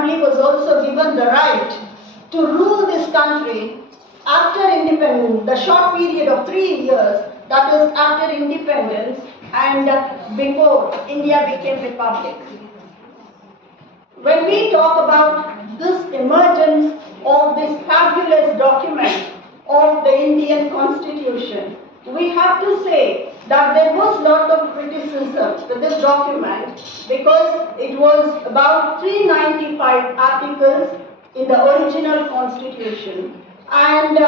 Assembly was also given the right to rule this country after independence, the short period of 3 years, that is after independence and before India became republic. When we talk about this emergence of this fabulous document of the Indian Constitution, we have to say that there was a lot of criticism to this document because it was about 395 articles in the original Constitution. And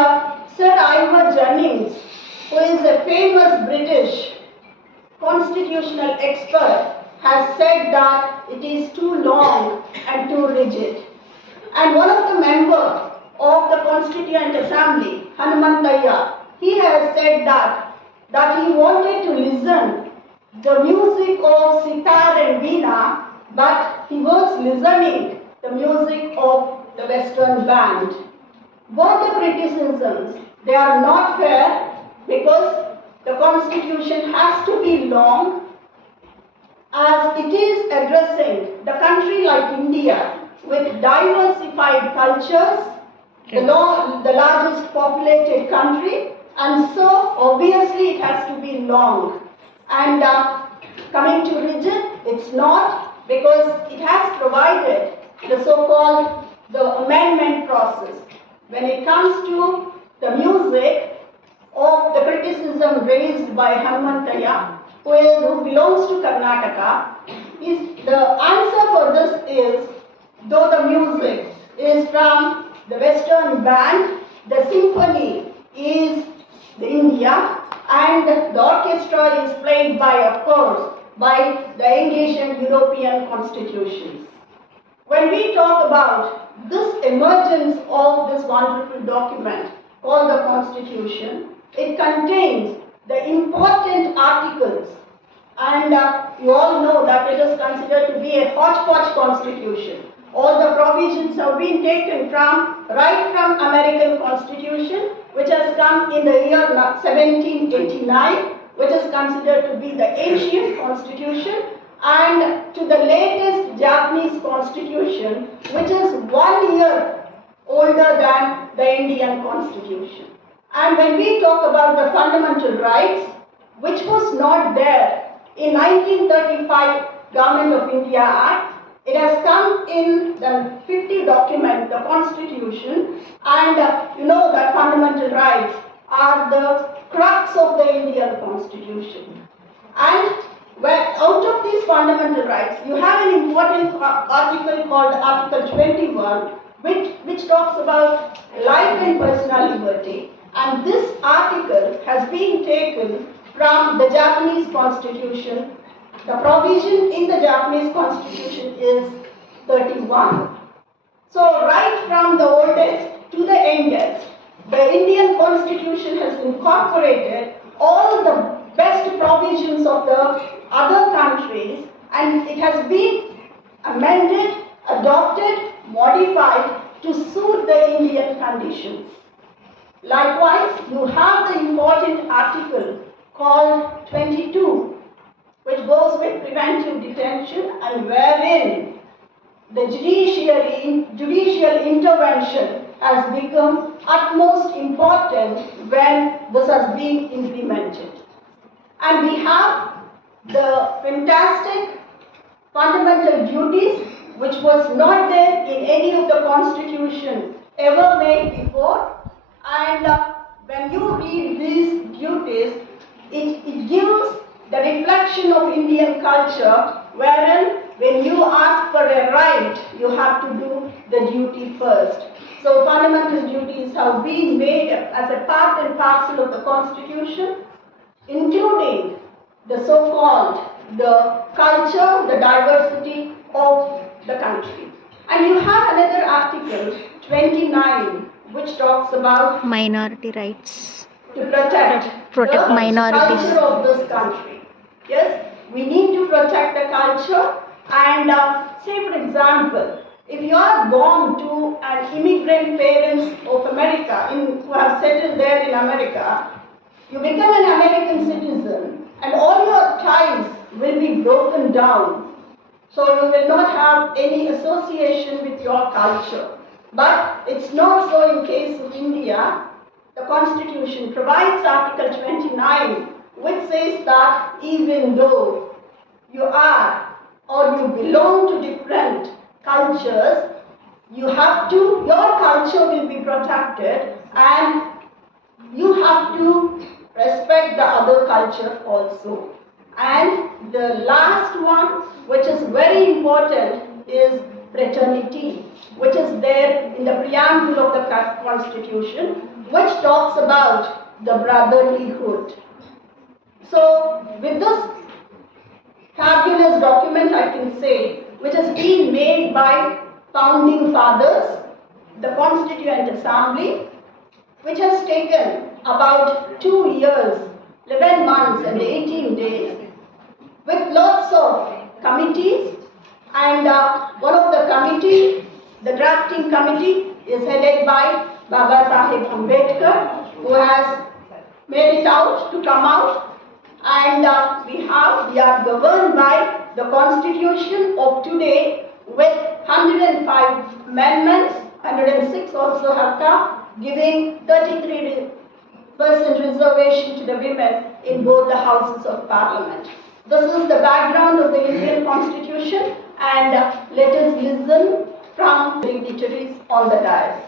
Sir Ivor Jennings, who is a famous British constitutional expert, has said that it is too long and too rigid. And one of the members of the Constituent Assembly, Hanumantayya, he has said that he wanted to listen the music of sitar and veena, but he was listening the music of the Western band. Both the criticisms, they are not fair because the Constitution has to be long as it is addressing the country like India with diversified cultures, the largest populated country, and so obviously it has to be long. And coming to rigid, it's not, because it has provided the so-called the amendment process. When it comes to the music of the criticism raised by Hanumantayya, who belongs to Karnataka, the answer for this is, though the music is from the Western band, the symphony is the India, and the orchestra is played by, of course, by the English and European constitutions. When we talk about this emergence of this wonderful document called the Constitution, it contains the important articles, and you all know that it is considered to be a hodgepodge constitution. All the provisions have been taken right from American Constitution, which has come in the year 1789, which is considered to be the ancient constitution, and to the latest Japanese Constitution, which is 1 year older than the Indian Constitution. And when we talk about the fundamental rights, which was not there in 1935 Government of India Act, it has come in the 50 document, the Constitution, and you know that fundamental rights are the crux of the Indian Constitution. And out of these fundamental rights, you have an important article called Article 21, which talks about life and personal liberty. And this article has been taken from the Japanese Constitution. The provision in the Japanese Constitution is 31. So right from the oldest to the youngest, the Indian Constitution has incorporated all the best provisions of the other countries, and it has been amended, adopted, modified to suit the Indian conditions. Likewise, you have the important article called 22, which goes with preventive detention, and wherein the judicial intervention has become utmost important when this has been implemented. And we have the fantastic fundamental duties, which was not there in any of the constitution ever made before. And when you read these duties, it gives the reflection of Indian culture, wherein when you ask for a right, you have to do the duty first. So fundamental duties have been made as a part and parcel of the Constitution, including the so-called the culture, the diversity of the country. And you have another article, 29, which talks about minority rights, to protect the minorities, culture of this country. Yes, we need to protect the culture. And say, for example, if you are born to an immigrant parents of America, who have settled there in America, you become an American citizen, and all your ties will be broken down. So you will not have any association with your culture. But it's not so in case of India. The Constitution provides Article 29, which says that even though you are or you belong to different cultures, your culture will be protected, and you have to respect the other culture also. And the last one, which is very important, is fraternity, which is there in the preamble of the Constitution, which talks about the brotherlyhood. So, with this fabulous document, I can say, which has been made by founding fathers, the Constituent Assembly, which has taken about 2 years, 11 months and 18 days, with lots of committees, and one of the committee, the drafting committee, is headed by Baba Saheb Ambedkar, who has made it out to come out, and we are governed by the Constitution of today with 105 amendments, 106 also have come, giving 33% reservation to the women in both the houses of parliament. This is the background of the Indian Constitution, and let us listen from dignitaries on the dais.